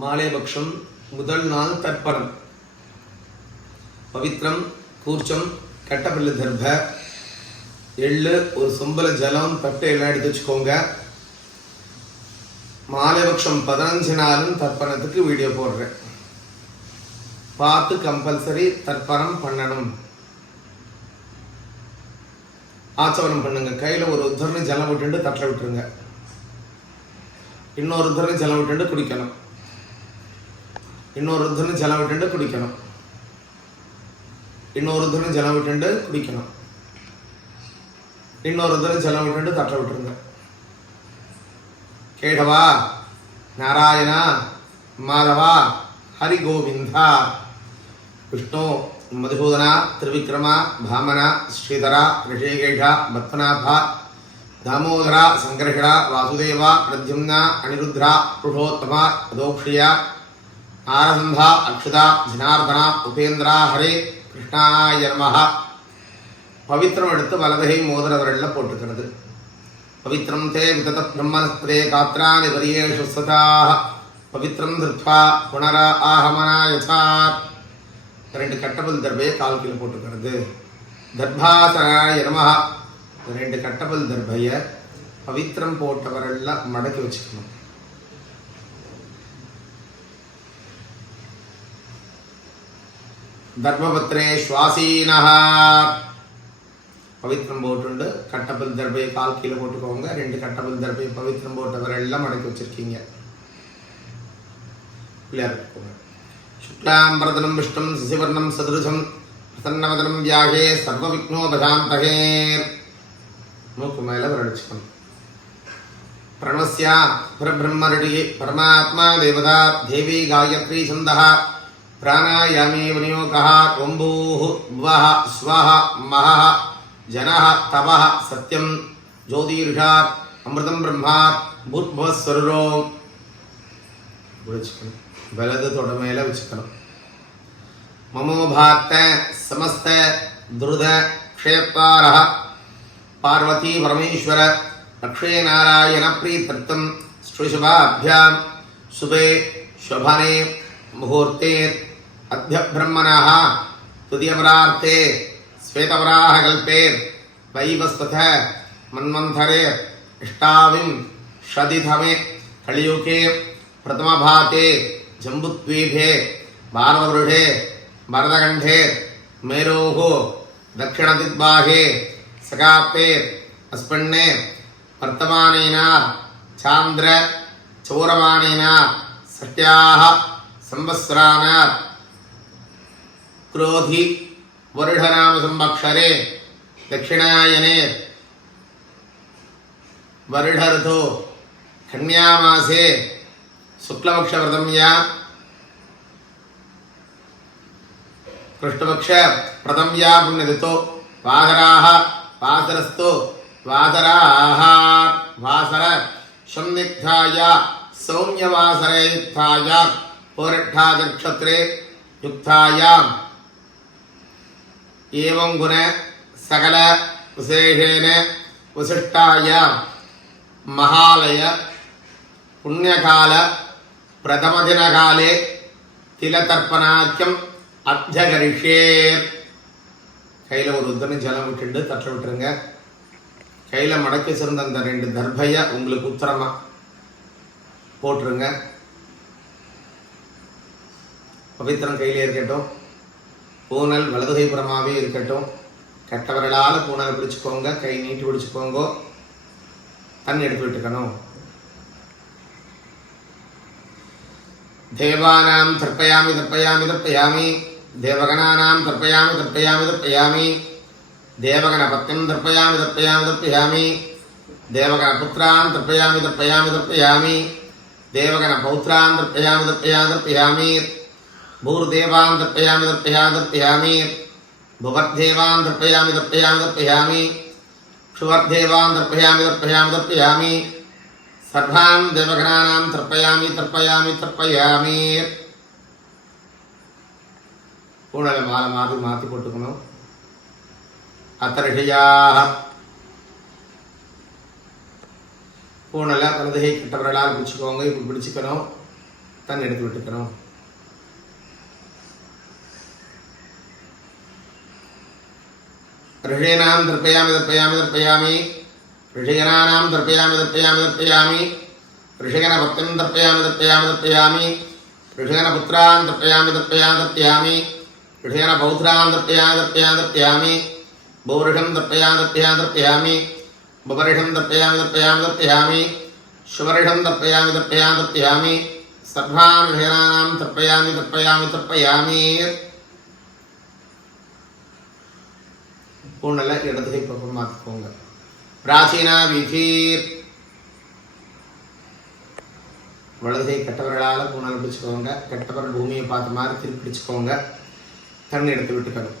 மாலைபக்ஷம் முதல் நாள் தர்ப்பணம் பவித்ரம் கூர்ச்சம் கட்டப்பள்ளி தர்ப. எள்ளு ஒரு சொம்பல ஜலம் தட்டு எல்லாம் எடுத்து வச்சுக்கோங்க. மாலைபக்ஷம் பதினஞ்சு நாளும் தர்ப்பணத்துக்கு வீடியோ போடுறேன். பார்த்து கம்பல்சரி தர்ப்பணம் பண்ணணும். ஆச்சவனம் பண்ணுங்க. கையில் ஒரு உத்தரணி ஜலம் விட்டுண்டு தட்டில் விட்டுருங்க. இன்னொரு உத்தரணி ஜலம் விட்டுண்டு குடிக்கணும். இன்னொரு உத்தரணி ஜலம் விட்டுண்டு குடிக்கணும் இன்னொரு உத்தரணி ஜலம் விட்டுண்டு குடிக்கணும் இன்னொரு உத்தரணி ஜலம் விட்டுண்டு தட்டில் விட்டுருங்க கேடவா நாராயணா மாதவா ஹரி கோவிந்தா விஷ்ணு மதுசூதனா திருவிக்ரமா பாமனா ஸ்ரீதரா ரிஷிகேஷா பத்மநாபா தாமோதரா சங்கர்ஷடா வாசுதேவா பிரத்யும்னா அனிருத்ரா புருஷோத்தமா அதோக்ஷியா ஆரசம்பா அக்ஷுதா ஜினார்தனா உபேந்திரா ஹரே கிருஷ்ணாய பவித்திரம் எடுத்து வலதகை மோதிர போட்டுக்கிறது. பவித்ரம் தே விதத பிரம்மனஸ்பதே காத்ராணி வரியேஷு சதாக பவித்ரம் திருத்வா புனர ஆகமனா யசாத் ரெண்டு கட்டபல் தர்பையை கால் கீழே போட்டுக்கிறது. தர்பாசனாய நமஹ. ரெண்டு கட்டபல் தர்பையை பவித்திரம் போட்டவரெல்லாம் மடக்கி வச்சுக்கணும். தர்மபுத்திரே சுவாசீனஹ. பவித்திரம் போட்டுண்டு கட்டப்பல் தர்பையை கால் கீழே போட்டுக்கோங்க. ரெண்டு கட்டப்பல் தர்பையை பவித்திரம் போட்டவர் எல்லாம் அடக்கி வச்சிருக்கீங்க. சுக்லாம்பிரதனம் விஷ்ணும் சிசிவர்ணம் சதுருஷம் பிரசன்னவதனம் வியாகே சர்வ விக்னோபசாந்தகே மூக்கு மேலே வரடிச்சுக்கணும் பிரணவசியா பரபிரம்மருடி பரமாத்மா தேவதா தேவி காயத்ரி சந்தகா प्राणायामी विनियोग कुम्भूः स्व मह महः जनः सत्यम सत्यं ज्योतिर्षात् अमृतं ममो भात വിളിച്ചിക്കണം വലത് തുടമേല വെച്ചിക്കണം മമോഭാത്ത സമസ്ത ദ്രുത ക്ഷയപ്പാര പാർവതി പരമേശ്വര അക്ഷയ നാരായണ अध्यब्रह्मणः तृतीयपरार्थे श्वेतवराहकल्पे वैवस्तथ मन्वन्थरे षदिधमे कलियुगे प्रथमभाते जम्बुद्वीपे भारवृढे भरतखण्डे मेरोः दक्षिणदिग्बाहे सकाप्ते अस्पण्णे वर्तमानेन चान्द्र चौरमाणेन सत्याः संवत्सरान् क्रोधि वरुढनामसंवत्सरे दक्षिणायने वरुढऋतौ कन्यामासे शुक्लपक्षव्रतं या कृष्णपक्ष प्रथम या पुण्यदितो वासराः वासरस्तु वासराः वासर संनिग्धाय सौम्यवासरे युक्ताय पौरट्ठाजनक्षत्रे युक्तायाम् एवं சகல सकल विशेषेण विशिष्टाय महालय पुण्यकाल प्रथमदिनकाले திலதர்ப்பணாக்கியம் அப்ஜகரிஷே கையில் ஒரு உத்தரம் ஜலம் விட்டுண்டு தட்ட விட்டுருங்க. கையில் மடக்கி சிறந்த அந்த ரெண்டு தர்பையை உங்களுக்கு உத்தரமாக போட்டுருங்க. பவித்திரம் கையிலே இருக்கட்டும். பூனல் வலதுகை வலதுகைப்புறமாகவே இருக்கட்டும். கட்டவரலால் பூனலை பிடிச்சிக்கோங்க கை நீட்டி பிடிச்சிக்கோங்க. தண்ணி எடுத்து விட்டுக்கணும். தேவானாம் தர்ப்பயாமி தர்ப்பயாமி தர்ப்பயாமி. தேவகணானாம் தர்ப்பயாமி தர்ப்பயாமி தர்ப்பயாமி. தேவகன பத்தியம் தர்ப்பயாமி தர்ப்பயாமி தர்ப்பயாமி. தேவகன புத்திரான் தர்ப்பயாமி தர்ப்பயாமி தர்ப்பயாமி. தேவகன பௌத்திரான் தர்ப்பயாமி தர்ப்பயாமி தர்ப்பயாமி. பூர்தேவான் தர்ப்பயாமி தர்ப்பயா தர்ப்பயாமி புவர்தேவான் தர்ப்பயாமி தர்ப்பயாமி தர்ப்பயாமி ஷுவர்தேவான் தர்ப்பயாமி தர்ப்பயாமி தர்ப்பயாமி சர்வான் தேவகணானாம் தர்ப்பயாமி தர்ப்பயாமி தர்ப்பயாமி பூனலை மாலை மாற்றி மாற்றி போட்டுக்கணும் அத்தரிஷியாக பூனலை பிரதகை கிட்டவர்களால் பிடிச்சிக்கோங்க இப்படி பிடிச்சிக்கணும் தண்ணி எடுத்து விட்டுக்கணும். ऋषीणां दर्पयामि दर्पयामि दर्पयामि ऋषिगणानां दर्पयामि दर्पयामि दर्पयामि ऋषिगणपत्नीं दर्पयामि दर्पयामि दर्पयामि ऋषिगणपुत्रान् दर्पयामि दर्पयामि दर्पयामि ऋषिगणपौत्रान् दर्पयामि दर्पयामि दर्पयामि भूरिषं दर्पयामि दर्पयामि दर्पयामि बुबरिषं दर्पयामि दर्पयामि दर्पयामि शुभरिषं दर्पयामि दर्पयामि दर्पयामि सर्वान् ऋषिगणानां दर्पयामि दर्पयामि दर्पयामि பூனலை இடதுகை பக்கம் மாற்றிக்கோங்க பிராச்சீனா விதீர் வலதுகை கெட்டவர்களால் பூனலை பிடிச்சுக்கோங்க கெட்டவர் பூமியை பார்த்த மாதிரி திருப்பி பிடிச்சுக்கோங்க தண்ணி எடுத்து விட்டுக்கணும்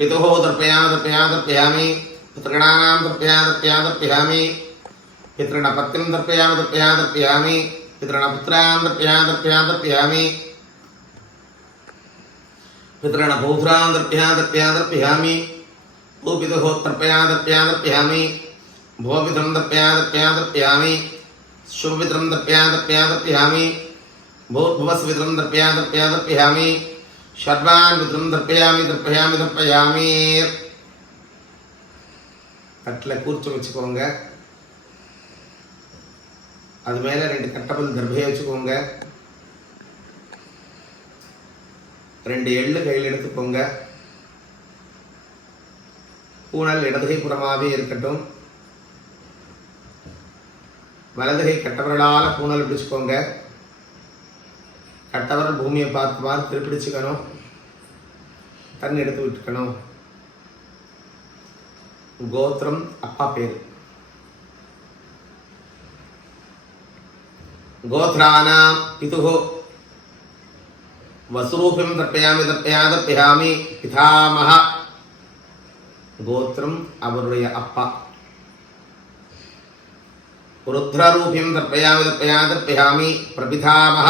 पितुः तर्पयामि तर्पयामि तर्पयामि पितृगणानां तर्पयामि तर्पयामि तर्पयामि पितॄणपत्नीं तर्पयामि तर्पयामि तर्पयामि पितॄणपुत्रान् तर्पयामि तर्पयामि तर्पयामि पितॄणपौत्रान् तर्पयामि तर्पयामि तर्पयामि भूपितुः तर्पयामि तर्पयामि तर्पयामि भुवपितरं तर्पयामि तर्पयामि तर्पयामि शुभपितरं तर्पयामि तर्पयामि तर्पयामि भूर्भुवस्पितरं तर्पयामि तर्पयामि तर्पयामि ஷர்வான் பித்ரும் தர்ப்பயாமி தர்ப்பயாமி தர்ப்பயாமி கட்டில் கூர்ச்சம் வச்சுக்கோங்க அது மேலே ரெண்டு கட்டபல் தர்பையை வச்சுக்கோங்க ரெண்டு எள்ளு கையில் எடுத்துக்கோங்க. பூனல் இடதுகை புறமாகவே இருக்கட்டும். வலதுகை கட்டவர்களால் பூனல் பிடிச்சுக்கோங்க. கட்டவர் பூமியை பார்த்து பார்த்து திருப்பிடிச்சுக்கணும். தண்ணி எடுத்து விட்டுக்கணும். கோத்திரம் அப்பா பேர். கோத்ரானாம் பிதுகோ. வசுரூபிம் தர்ப்பயாமி தர்ப்பயா தர்ப்பயாமி பிதாமக கோத்திரம் அவருடைய அப்பா ருத்ரரூபிம் தர்ப்பயாமி தர்ப்பயா தர்ப்பயாமி பிரபிதாமக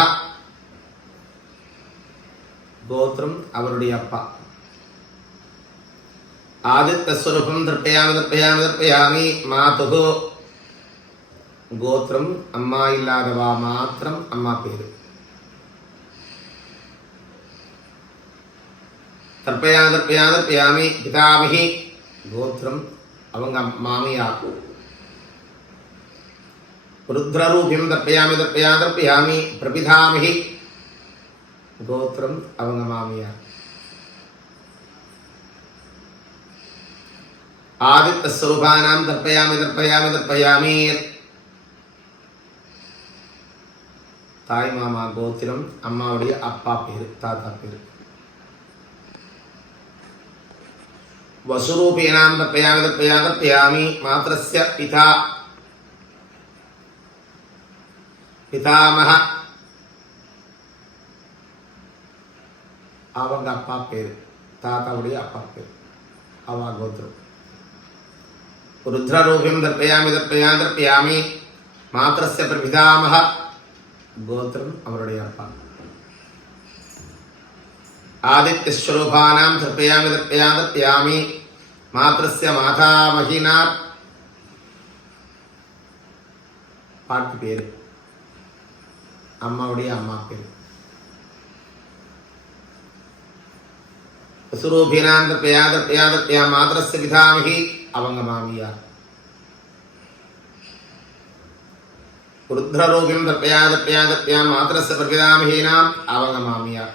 கோத்திரம் அவருடைய அப்பா ஆதித்தஸ்வரூபம் தர்ப்பயாமி தர்ப்பயாமி தர்ப்பயாமி மாதுகு கோத்திரம் அம்மா இல்லாதவா மாத்திரம் அம்மா பேரு தர்ப்பயா தர்ப்பயா தர்ப்பயாமி பிதாமிகி கோத்திரம் அவங்க மாமியா ருத்ரரூபியம் தர்ப்பயாமி தர்ப்பயா தர்ப்பயாமி பிரபிதாமிகி கோத்திரம் அவங்க மாமியார் ஆதித்த ஸ்வரூபானாம் தர்ப்பயாமி தர்ப்பயாமி தர்ப்பயாமி தாய் மாமா கோத்திரம் அம்மாவுடைய அப்பா பேரு தாத்தா பேரு வசுரூபீனாம் தர்ப்பயாமி தர்ப்பயா தர்ப்பயாமி மாத்திரஸ்ய பிதா பிதாமக அவங்க அப்பா பேர் தாத்தாவுடைய அப்பா பேர் அவா கோத்திரம் ருத்ரரூபியம் தர்ப்பயாமி தர்ப்பயா தர்ப்பயாமி மாத்திரஸ்ய பிரபிதாமக கோத்திரம் அவருடைய அப்பா ஆதித்யஸ்வரூபானாம் தர்ப்பயாமி தர்ப்பயா தர்ப்பயாமி மாத்திரஸ்ய மாதாமகினார் பாட்டு பேர் அம்மாவுடைய அம்மா பேர் சுரூபினாம் தர்ப்பயா தர்ப்பயா தர்ப்பயா மாத்திரஸ்ய பிதாமகி அவங்க மாமியார் ருத்ரரூபியம் தர்ப்பயா தர்ப்பயா தர்ப்பயா மாத்திரஸ்ய பிரபிதாமகீனாம் அவங்க மாமியார்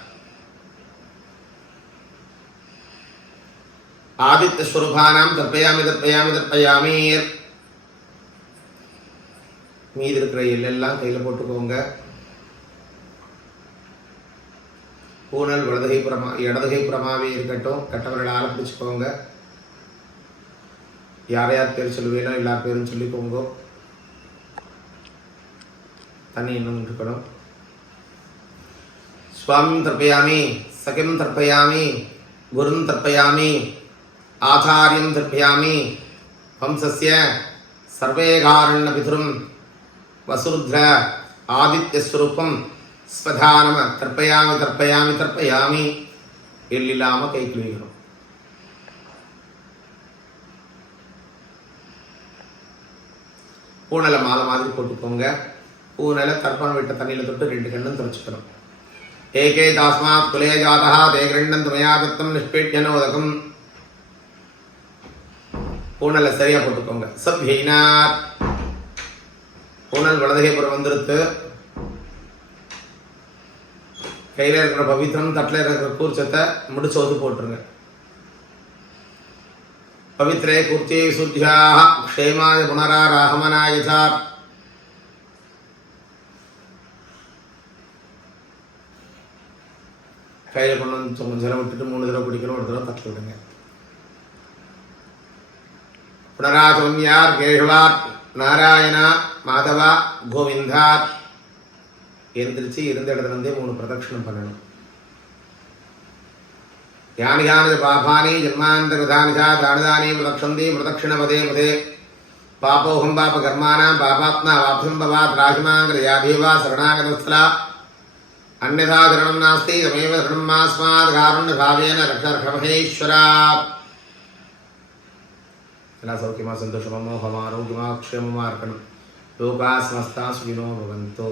ஆதித்யஸ்வரூபானாம் தற்பயாமி தற்பயாமி தற்பயாமீர் மீதி இருக்கிற எல்லெல்லாம் கையில் போட்டுக்கோங்க. பூனல் வலதுகை புறமா இடதுகை புறமாவே இருக்கட்டும். கட்டவர்களால் பிடிச்சுக்கோங்க. யார் யார் பேர் சொல்லுவீங்களோ எல்லா பேரும் சொல்லிக்கோங்க. தண்ணி இன்னும் இருக்கணும். சுவாமியும் தற்பயாமி சகிம் தற்பயாமி குரும் தற்பயாமி ஆச்சாரியம் தர்ப்பயாமி வம்சஸ்ய சர்வேகாரண்ய பிதுரும் வசுருத்ர ஆதித்யஸ்வரூபம் ஸ்வதானம தர்ப்பயாமி தர்ப்பயாமி தர்ப்பயாமி எள்ளில்லாம கை கழுவிக்கணும் பூனலை மாலை மாதிரி போட்டுக்கோங்க பூனலை தர்ப்பணம் விட்ட தண்ணியில் தொட்டு ரெண்டு கண்ணும் துடைச்சுக்கணும் ஏகே தாஸ்மாத் குலே ஜாதா தே கிரண்ணன் துமையா தத்தம் நிஷ்பேட்யனோதகம் பூனலை சரியா போட்டுக்கோங்க. சப்ஹீனார் பூனல் வலதுகைப்புறம் வந்துருத்து. கையில் இருக்கிற பவித்திரம் தட்டில் இருக்கிற கூர்ச்சத்தை முடிச்சு வந்து போட்டுருங்க. பவித்ரே கூர்த்தி சுத்தியாக க்ஷேமாய புனராராகமனாய சா கையில் கொண்டு வந்து கொஞ்சம் விட்டுட்டு மூணு தடவை குடிக்கணும் ஒரு தடவை தட்டில் விடுங்க. புனராசோன்யார் கேழ்வார் நாராயணா மாதவா கோவிந்தார் எந்திரிச்சு இருந்த இடத்துல இருந்தே மூணு பிரதட்சணம் பண்ணணும் யானி யானி பாபானி ஜன்மாந்தரதானி சா தானதானி பிரதக்ஷந்தி பிரதட்சிண பதே பதே பாபோஹம் பாப கர்மானாம் பாபாத்மா வாப்யம் பவாத் ராஜமாங்கிரயாபீவா சரணாகதஸ்தலா அந்நதா கிரணம் நாஸ்தி தமேவ சரணம் மாஸ்மாத் காருண்ய பாவேன ரக்ஷரமஹேஸ்வரா எல்லாம் എല്ലാ സൗഖ്യമാ സന്തോഷമോ ഹമാരോഗ്യമാ ക്ഷേമമാ ഇരിക്കണം ലോകാ സമസ്താ സുഖിനോ ഭവന്തോ